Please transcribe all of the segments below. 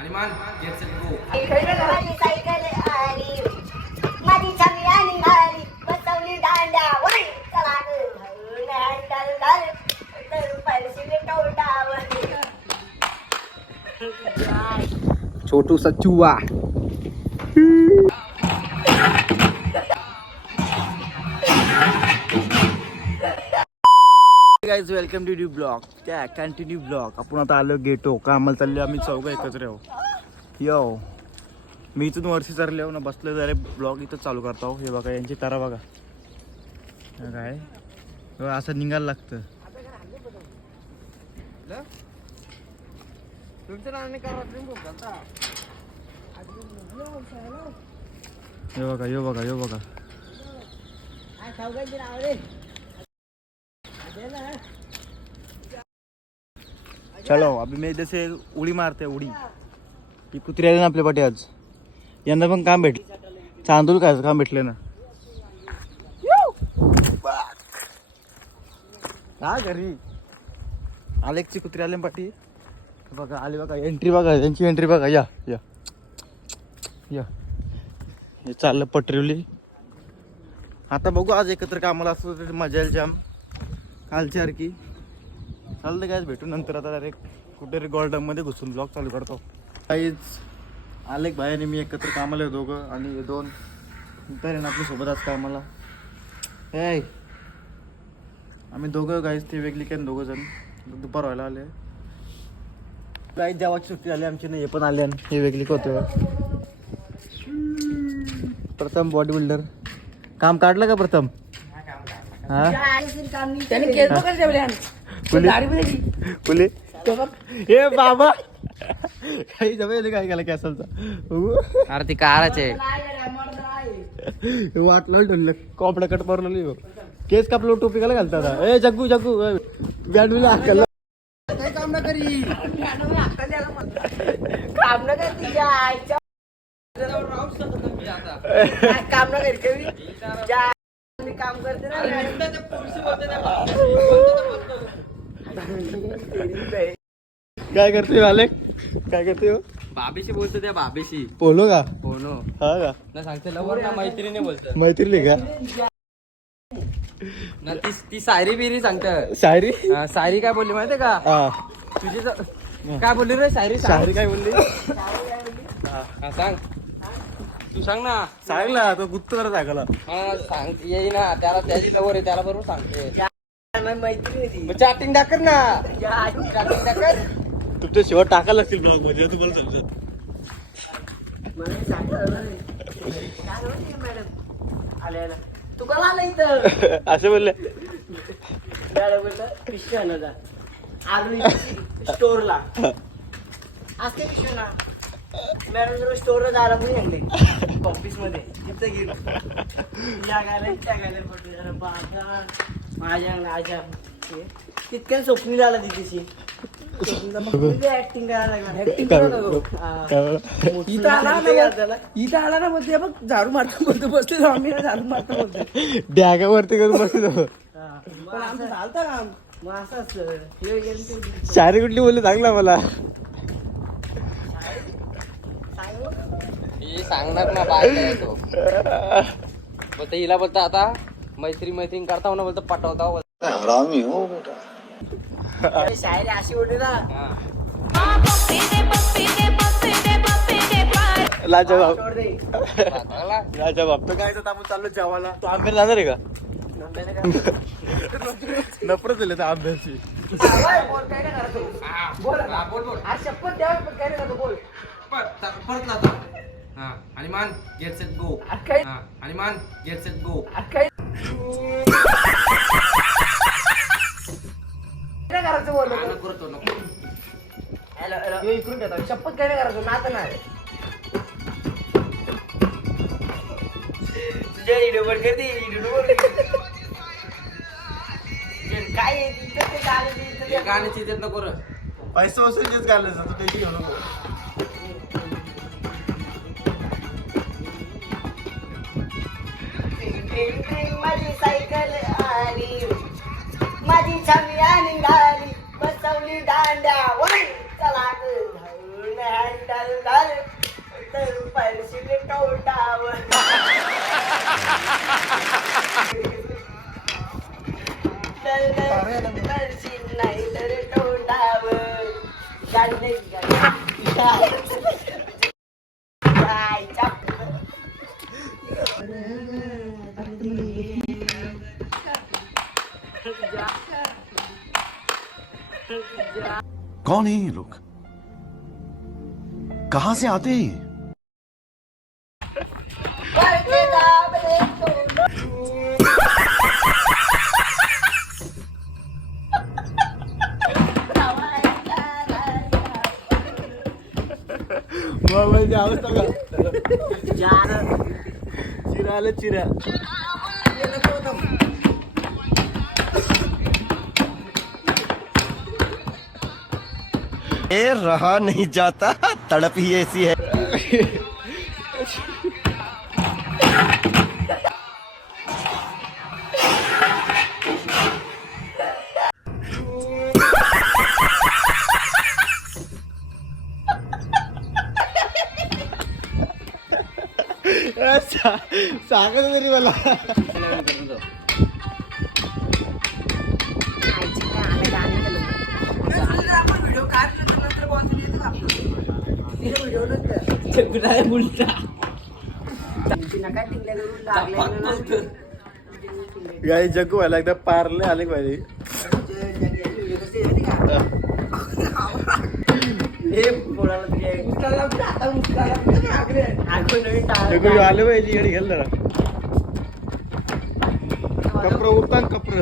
आणि मान get set go हो. माझी सायकल आली माझी छबी आणि बसवली चला ग तर छोटू सचुआ guys welcome to new blog त्या कंटिन्यू ब्लॉग आपण आता आलो गेटो कामाला चाललो आम्ही चौघ एकत्र आहो यो मी इथून वरती चालले ना बसलो जरा ब्लॉग इथं चालू करतो. हे बघा यांची तारा बघा. हे काय हे. असं निघायला लागतं. हे बघा यो बघा यो बघा. चलो अभी मी जसे उडी मारते उडी। ती कुत्री आली ना आपल्या पाठी आज। यंदा पण काम भेट चांदूल काय काम भेटले ना हा घरी? आलेकची कुत्री आले ना पाठी बघा आली बघा एंट्री बघा यांची एंट्री बघा या या. या. हे चाललं पटरिवली. आता बघू आज एकत्र कामाला असतो मजा येईल जाम. कालच्यासारखी चालतं काय भेटू नंतर आता डायरेक्ट कुठेतरी गोल्डनमध्ये घुसून ब्लॉग चालू करतो. काहीच आलेख भाई आणि मी एकत्र कामाला आहे दोघं आणि हे दोन तर आहे आपल्यासोबत आज कामाला. ए आम्ही दोघं गाईज ते वेगळी काय दोघं जण. दुपार व्हायला आले. काही देवाची सुट्टी झाली आमची नाही हे पण आले आणि हे वेगळी होतं प्रथम बॉडी बिल्डर काम काढलं का प्रथम? त्याने केलं फुले ए बाबा! काही जमेल काय केला कॅसलचा? बघू. अरे ती काराचे वाटलं ठरलं कॉपडा कट मारलं केस कापलं टोपी काला घालता आता? ए जग्गू जग्गू. बँडवीला हाकल काम न काम न मी काम करते ना काय करते मालक काय करते हो? बाबीशी बोलतो त्या बाबीशी. बोलो का? हो नो हा का? ना सांगते लवर ना मैत्रिणी बोलत मैत्रिणी का? ना ती ती सायरी बिरी सांगत. शायरी सायरी काय बोलली माहितीये का? हा. तुझी काय बोलली रे सायरी सांग. शायरी काय बोलली? हा, सांग. तू सांग ना. सांगला तो गुत्त जरा सांगला हा सांग येई ना. त्याला त्याची लवर आहे त्याला बरोबर सांगते. मग चॅटिंग दाखर ना. चॅटिंग दाखर तुमच्या शेवट टाकायला लागतील ब्लॉगमध्ये तुम्हाला समजत मला सांगितलं नाही. काय म्हणते मॅडम? आल्याला. तू कला आला इथं? असे बोलले. मॅडम बोललं होता आलो स्टोरला. असते कृष्णा मॅडम पण सांगले ऑफिसमध्ये तिथं गेलो झाला माझ्या माझ्या. तितक्या स्वप्नी झाला ऍक्टिंग करायला लागला. ऍक्टिंग इथं आला ना इथं आला ना. मग ते बघ झाडू मारता बोलतो. बसले जाऊ आम्ही झाडू मारता बोलतो डॅगावरती करून बसतो पण आमचं काम. मग असं असतं. कुठली बोलली? सांगला मला. सांगणार ना बाय बोलतो हिला बोलतो आता मैत्री मैत्रीण करता ना बोलतो पटवता बोलतो. अरे शायरी अशी बोलली ना. लाजवाब सोड दे. चांगला लाजवाब तो काय तर आपण चाललो जेवायला. तो आंबेर जाणार आहे का? नंब्याने काय? नफरत त्या आंब्याची. आवाज बोल, काय नाही करत तू. बोल. हा, बोल बोल. आज शपथ द्यावं, पण काय नाही करत, बोल. परत हा आणि मान गेट सेट गो काय हा आणि मान गेट सेट गो काय नाही करायचं बोल? नको करतो नको. Hello hello. ह्यो इकडून घेतो शपथ काय नाही करायचं. नातं नाही. तुझ्या व्हिडिओ वर करते व्हिडिओ वर काय आहे, इथं ते गाणं ते इथं ते- गाण्याची देत नको रे. पैसे वसूल घालायचं तू त्याची घेऊ नको. माझी सायकल आली माझी आणि गाली बसवली दांड्यावर चला हँडल डल डल तर डल पडशील नाही तर तोंडावर गाणे कौन है ये लोग? कहाँ से आते हैं ये? चिरा चिरा। ए रहा नहीं जाता। तड़प ही ऐसी है। सांगत तरी मला कुठे बोलता गाई जग्गू व्हायला एकदा पारले आले पाहिजे आले पाहिजे गाडी घ्याल जरा. कपर उठता कपर.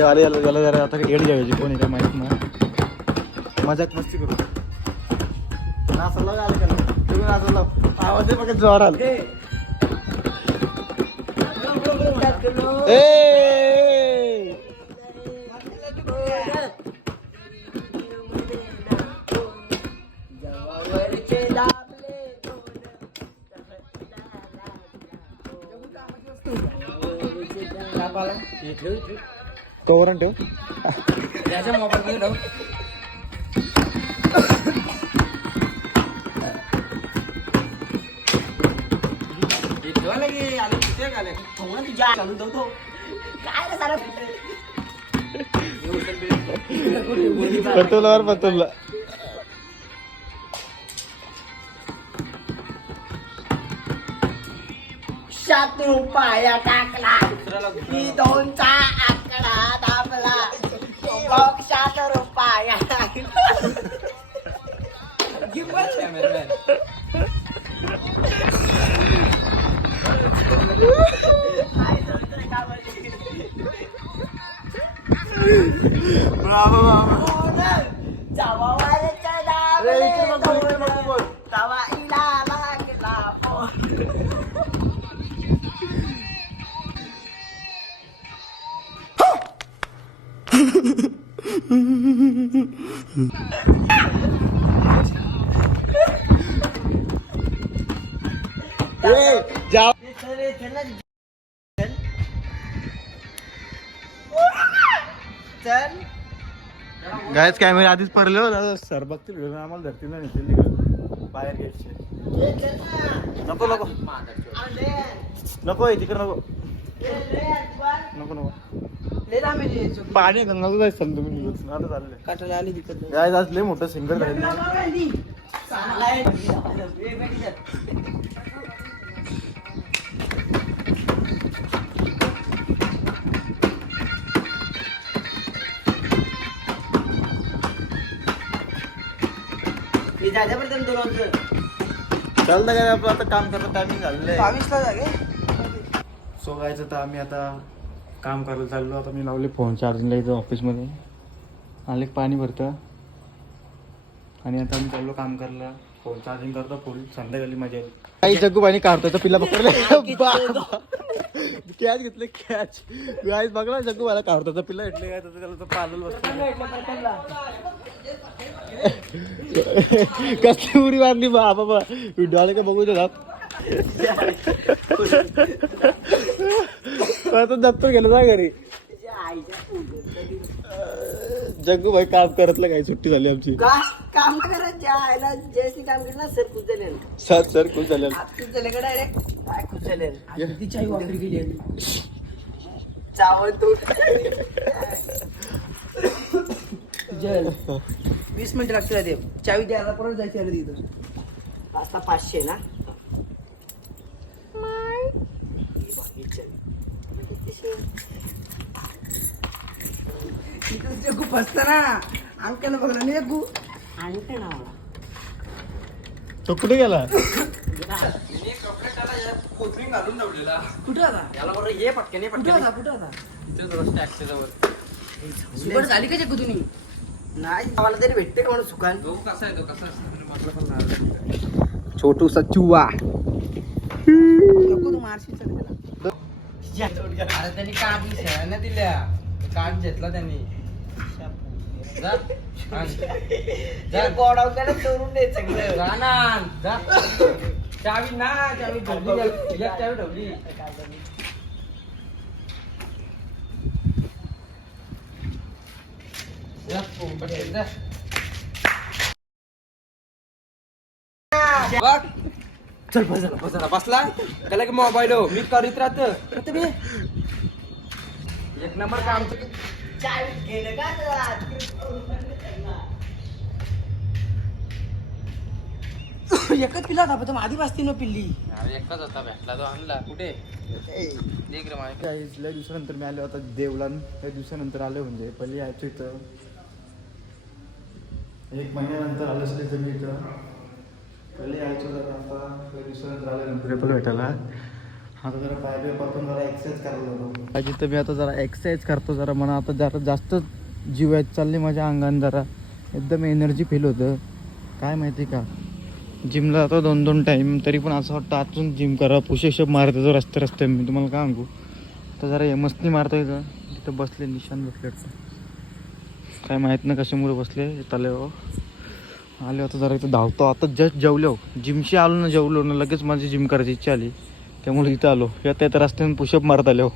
आले झालं जरा आता एड घ्यायची कोणी काय माहीत नाही मजाक मस्ती करू. नाचला आले का? तुम्ही नाचला आवाज बघा जोर आला ए! कवर ठेव. याच्या मोबाईल ठेव. ठेवायला की आले किती आले थोडं सात रुपया टाकला. मी दोनचा आकडा दाबला. सात रुपया टाकला. जवावरच्या गायच कॅमेरा आधीच पडलो हो सर बघतील आम्हाला धरतील ना बाहेर गेटचे. नको नको. नको आहे तिकडे नको. नको नको. लय लांब आहे. पाणी गंगाचं जायचं तुम्ही आता चाललंय. काटाला आली तिकडं गाय आज लय मोठं सिंगर झालं. मी दोन वाजता. चालतं काय आपलं आता काम करता टायमिंग झालेलं आहे बावीसला जागे सो गायचं तर आम्ही आता काम करायला चाललो. आता मी लावले फोन चार्जिंगला इथं ऑफिसमध्ये आले पाणी भरतं. आणि आता आम्ही चाललो काम करायला. फोन चार्जिंग करतो फुल संध्याकाळी मजा येईल काही जग्गू पाणी काढतोय तर पिला पकडले. कॅच घेतले कॅच गाईज बघला जग्गू मला काढतो. तर पिला भेटले. काय त्याचं त्याला पालल बसतो. कसली उडी मारली बाबा. व्हिडिओ आले का बघू शकत आता दप्तर गेलं ना घरी. जग्गू भाई काम करतलं काय सुट्टी झाली आमची. काम करत ज्या आईला जयश्री काम केलं ना सर कुचलेल सात सर खुश झाले. कुचले का डायरेक्ट काय तिची आई गेली तू जल. वीस मिनिट लागतील ते चावी द्यायला परत जायचं आहे तिथं आता पाचशे ना? बघलं नाही जग्गू आणते ना मला तो कुठे गेला? कुठं आता याला बरं ये पटकन ये कुठं पटकन आता कुठं आता इथेच रस्ते ऍक्सिडेंटवर सुपर झाली का जग्गू तुम्ही नाही मला तरी भेटते का म्हणून सुकान. तो कसा आहे तो कसा असतो छोटू सचुवा नको तू मारशील त्याला. अरे त्यांनी कार्ड शेळ्यांना दिल्या. कार्ड घेतला त्यांनी. जा. आण. जा. गोडाव त्याला चोरून दे सगळं. जा ना आण. जा. चावी ना चावी ठेवली चावी ठेवली जा. चल बसला बसला बसला? त्याला की मोबाईल हो. मी करीत राहत. एक नंबर काम एकच पिला होता पण आधी वाजती न पिल्ली. एकटाच होता भेटला तो आणला. कुठे? देख रे माझ्या लय दिवसानंतर मी आलो आता देवलान लय दिवसानंतर आलो म्हणजे पहिले यायचो इथं. एक महिन्यानंतर आलं असले तर मी इथं. पहिले यायचो जरा आता भेटायला. आता जरा पाय जरा एक्सरसाइज करायला जातो. पाहिजे तर मी आता जरा एक्सरसाइज करतो जरा मला आता जरा जास्त जीव आहेत चालले माझ्या अंगाने जरा. एकदम एनर्जी फील होतं. काय माहिती का? जिमला जातो दोन दोन टाईम तरी पण असं वाटतं आजून जिम करा पुशेशप मारतो जो रस्ते रस्ते. मी तुम्हाला काय सांगू? तर जरा मस्ती मारतो इथं तिथं बसले निशान बसले. काय माहीत नाही कशामुळे बसले तले हो. आले होतं जरा इथं धावतो. आता जस्ट जेवलो. जिमशी आलो ना जेवलो ना लगेच माझी जिम करायची इच्छा आली. त्यामुळे इथं आलो. या त्या रस्त्याने पुशअप मारत आलो.